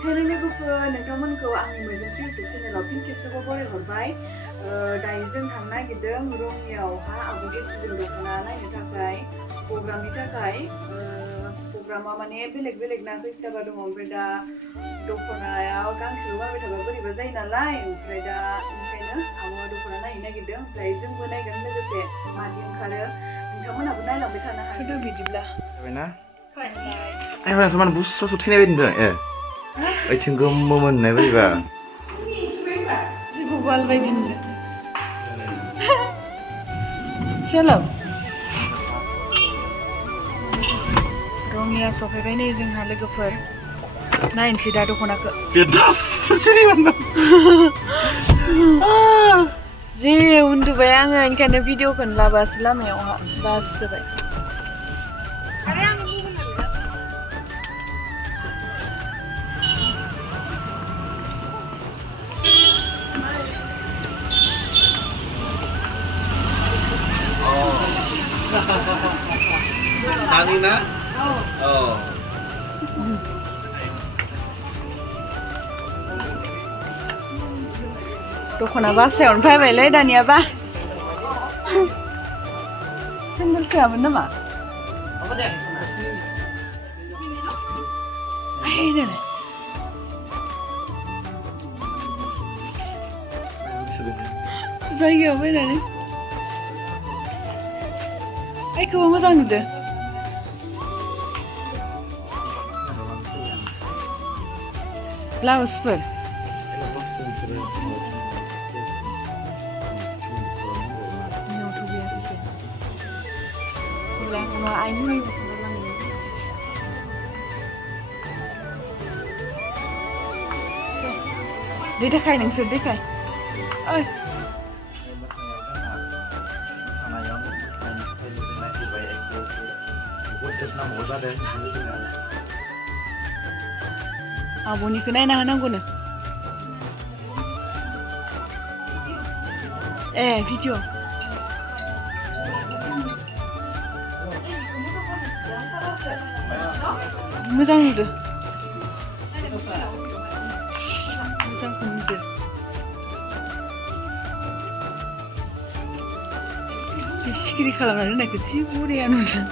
Hello लोगोफोर नोंथांमोनखौ आंनि मोनसे YouTube चेनेलाव फिन खेबसेबाव बरायहरबाय दायो जों थांनो नागिरदों रङियावहा आब' गेमस्रिजों दख'ना नायनो थाखाय प्रग्रामनि थाखाय प्रग्रामा माने बेलेग ना खैथाबा दङ ओमफ्राय दा दख'नायाव गांसेल' गानबाय थाबा बोरैबा जायो नालाय ओमफ्राय दा ओंखायनो आब'आ दख'ना नायनो नागिरदों ओमफ्राय जोंबो नायगोन लोगोसे मादि ओंखारो नोंथांमोनहाबो नायलांबाय थानो हागोन बिदिब्ला जाबायना आइ माथो माने बुस्स' थैनाय बायदि नुदों ओइथिं गोमो मोननाय बोरैबा जिबौबाल बायदि नुदों चलो रङिया सफैबाय नै जोंहा लोगोफोर नायनोसै दा दख'नाखौ जि उन्दुबाय आङो ओंखायनो भिडिअखौनो लाबोआसै लामायावहा बासोबाय Tanina? Oh. दख'ना बासायावनो फैबायलै दानियाबा सेन्देल सोआमोन नामा? जायगायाव फैनानै आइखौबो मोजां नुदों ब्लाउसफोर देखाय नोंसोर देखाय ओइ आब'निखौ नायना होनांगौनो भिडिअ मोजां नुदो मोजांखौ नुदो सिखिरि खालामना दोननायखौ जि बरिया नुदों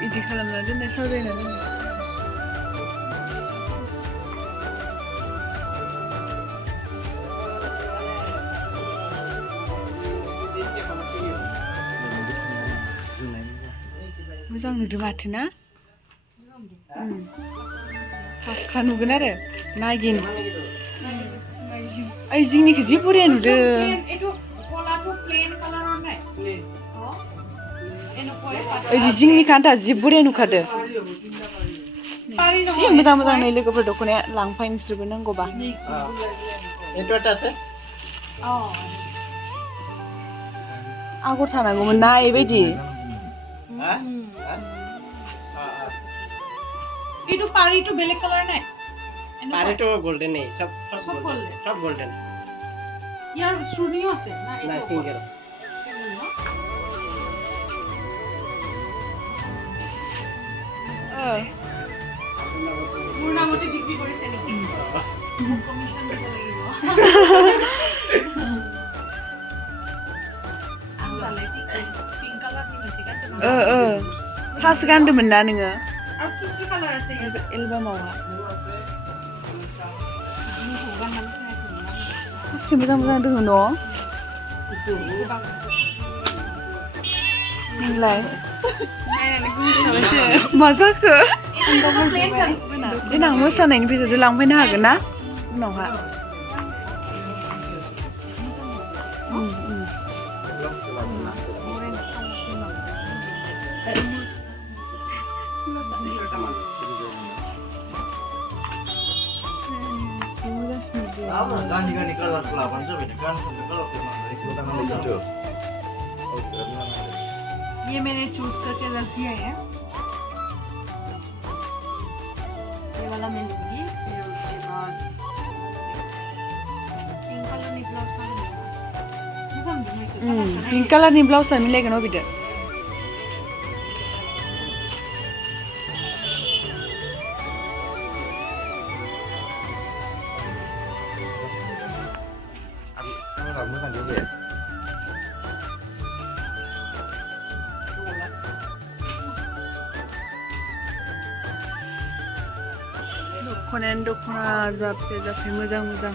बिदि खालामना दोननाय साजायना दोननाय मोजां नुदों माथो ना फाक्का नुगोन आरो नागिन ओइ जोंनिखौ जि बरिया नुदों ओइ जिंनिखौ आन्था जि बरिया नुखादो जि मोजां नै लोगोफोर दख'नाया लांफाय नोंसोरबो नांगौबा आगर थानांगौमोन ना एबायदि itu pari itu belek color নাই pari itu golden nei sab golden ইয়ার শুনিও আছে না না সিঙ্গেল মুরনামতে বিক্রি কৰিছে নেকি কমিশন দিতে লাগিব আমলালে পিঙ্ক কালার নিছে কাটে फार्स्ट गानदोंमोन ना नोङो আর কি কালার আছে एलबामावहा गासै मोजां दङ न' नोंलाय मा जाखो देनां मोसानायनि फैसाजों लांफैनो हागोन ना उनावहा Ganti kalau lawan coba ini kan kalau kita ngambil itu. ये मैंने चूज करके रख दिया है ये वाला मैं लूंगी फिर उसके बाद पिंक कलर नहीं ब्लाउज का पिंक कलरनि ब्लाउसआ मिलायगोन अबिदो मोजां जोबबाय दख'नायानो दख'ना जाफे मोजां मोजां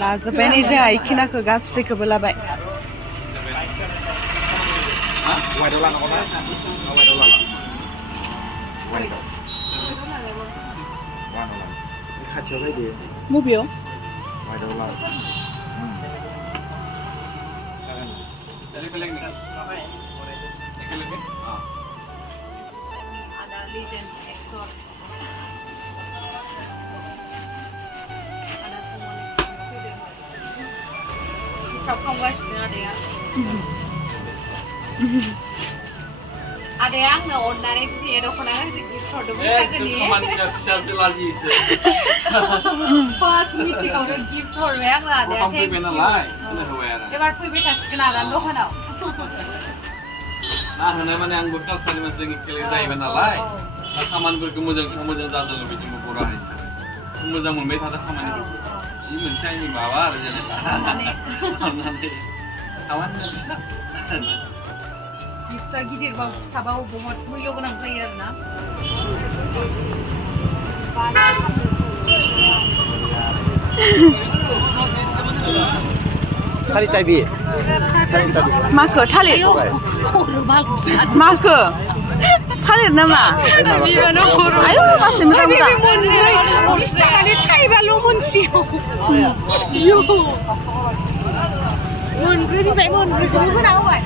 लाजोब्बाय नै जोंहा इखिनाखौ गासैखौबो लाबाय वाइटआव लानांगौ ना वाइटआव लाला वाइटआव खाथियाव जायो मबेयाव वाइटआव ला Ada legend actor. Ada teman hisap खालामगासिनो आदाया आदाया आंनो अननानै दिनै दख'ना गांसे गिफ्ट हरदों बैसागोनि फार्स्ट मिटिंआवनो गिफ्ट हरबाय आंनो आदाया एबार फैबाय थासिगोन आदानि दखानाव ना होनाय माने आंबो कालसारनि मोनसे एकेले जाहैबाय नालाय दा खामानिफोरखौ मोजां जाजानो लुबैदों बर' हिसाबै मोजां मोनबाय थादों खामानिफोरखौ बे मोनसे आंनि माबा आरो जेनेबा खामानि गिफ्टआ गिदिरबाबो फिसाबाबो बहुत मुल्य गोनां जायो आरोना सारि टाइपि माखो थालिर माखो थालिर नामा आयु मासे मोजां मोजां बिसताकानि थाइबाल' मोनसेयाव मोनब्रैनिफ्राय मोनब्रैखौनो होना होबाय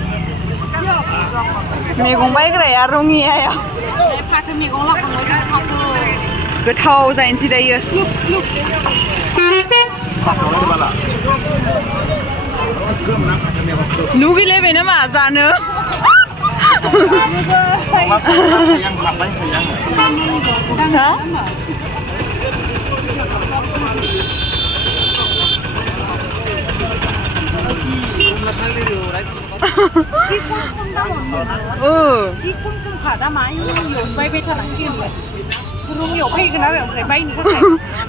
मैगं बायग्राया रङियायाव फाथो मैगं लाबोबाय जों फाथो गोथाव जायनोसै दायो लुगैलायबाय नामा जानो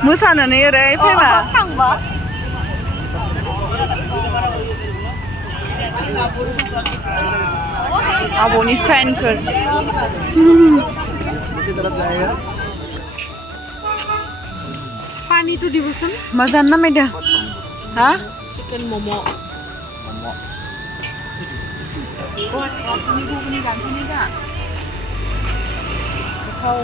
मोसानानै ओरै फैबा आब'नि फेनफोर पानी तो दिबोसन मा जानो नामायदों हा चिकेन मम' गुबुननि गामसानि जा गोथाव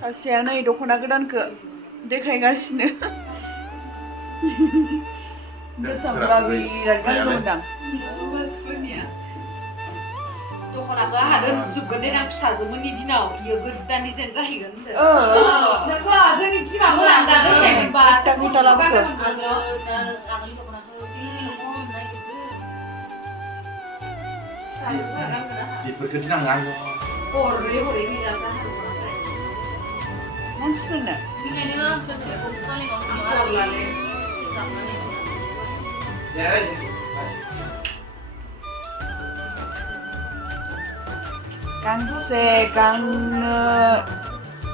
सासेया नै दख'ना गोदानखौ देखायगासिनो गोसोमब्ला बिराद गानगौमोनदां दख'नाखौ आंहा दोनजोबगोन देनां फिसाजोमोननि दिनाव बियो गोदान डिजाइन जाहैगोन नोंगौ जोंनि बिमाखौ लांदा दोनखायमोनबा गुटा लाबोखो बेफोरखौ दिनांगौ हरै हरै गैया मानसिफोरनो बेखायनो आं सोरनिखौ कालिगावआव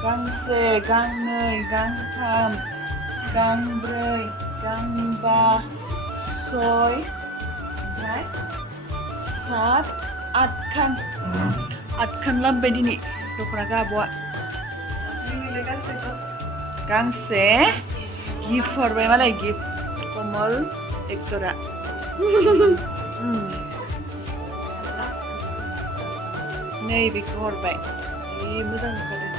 गांसे गांनै गांथाम गांब्रै गांबा सय ओमफ्राय सात आठखान लाबोबाय दिनै दख'नाखौ आब'आ गांसे गिफ्ट हरबाय मालाय गिफ्ट कमल एक्टरा नै बेखौ हरबाय जि मोजां नुखादों